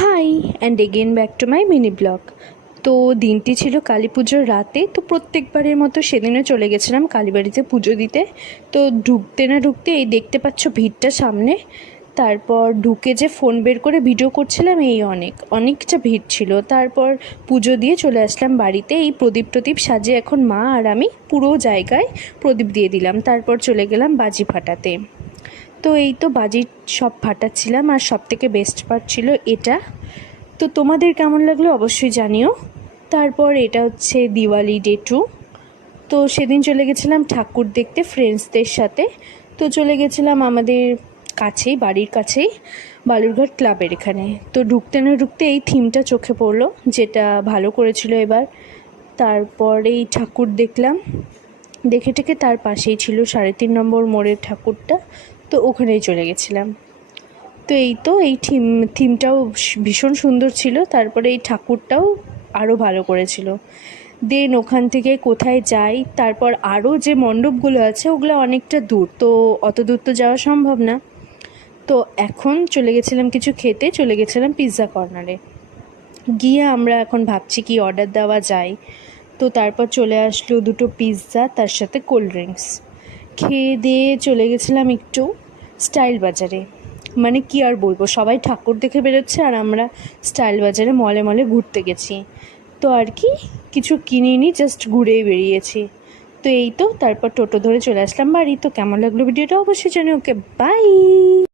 High and again back to my mini blog. তো দিনটি ছিল কালী পুজোর রাতে। তো প্রত্যেকবারের মতো সেদিনও চলে গেছিলাম কালীবাড়িতে পুজো দিতে। তো ঢুকতে না ঢুকতে এই দেখতে পাচ্ছ ভিড়টা সামনে। তারপর ঢুকে যে ফোন বের করে ভিডিও করছিলাম, এই অনেকটা ভিড় ছিল। তারপর পুজো দিয়ে চলে আসলাম বাড়িতে। এই প্রদীপ সাজিয়ে এখন মা আর আমি পুরো জায়গায় প্রদীপ দিয়ে দিলাম। তারপর চলে গেলাম বাজি ফাটাতে। তো এই তো বাজি সব ফাটাচ্ছিলাম, আর সবথেকে বেস্ট পার্ট ছিল এটা। তো তোমাদের কেমন লাগলো অবশ্যই জানিও। তারপর এটা হচ্ছে দিওয়ালি ডে 2। তো সেদিন চলে গেছিলাম ঠাকুর দেখতে ফ্রেন্ডসদের সাথে। তো চলে গেছিলাম আমাদের কাছেই, বাড়ির কাছেই, বালুরঘাট ক্লাবের এখানে। তো ঢুকতে না ঢুকতে এই থিমটা চোখে পড়লো, যেটা ভালো করেছিল এবার। তারপর এই ঠাকুর দেখলাম, দেখে টেকে তার পাশেই ছিল 3.5 নম্বর মোড়ের ঠাকুরটা। তো ওখানেই চলে গেছিলাম। তো এই তো এই থিমটাও ভীষণ সুন্দর ছিল। তারপরে এই ঠাকুরটাও আরও ভালো করেছিল। দেন ওখান থেকে কোথায় যাই, তারপর আরও যে মণ্ডপগুলো আছে ওগুলো অনেকটা দূর, তো অত দূর তো যাওয়া সম্ভব না। তো এখন চলে গেছিলাম কিছু খেতে, চলে গেছিলাম পিৎজা কর্নারে। গিয়ে আমরা এখন ভাবছি কি অর্ডার দেওয়া যায়। তো তারপর চলে আসলো 2টো পিৎজা, তার সাথে কোল্ড ড্রিঙ্কস। খেয়ে দিয়ে চলে গেছিলাম একটু স্টাইল বাজারে। মানে কি আর বলবো, সবাই ঠাকুর দেখে বেরোচ্ছে আর আমরা স্টাইল বাজারে মলে মলে ঘুরতে গেছি। তো আর কি কিছু কিনিনি, জাস্ট ঘুরেই বেরিয়েছি। তো এই তো তারপর টোটো ধরে চলে আসলাম বাড়ি। তো কেমন লাগলো ভিডিওটা অবশ্যই জানি। ওকে, বাই।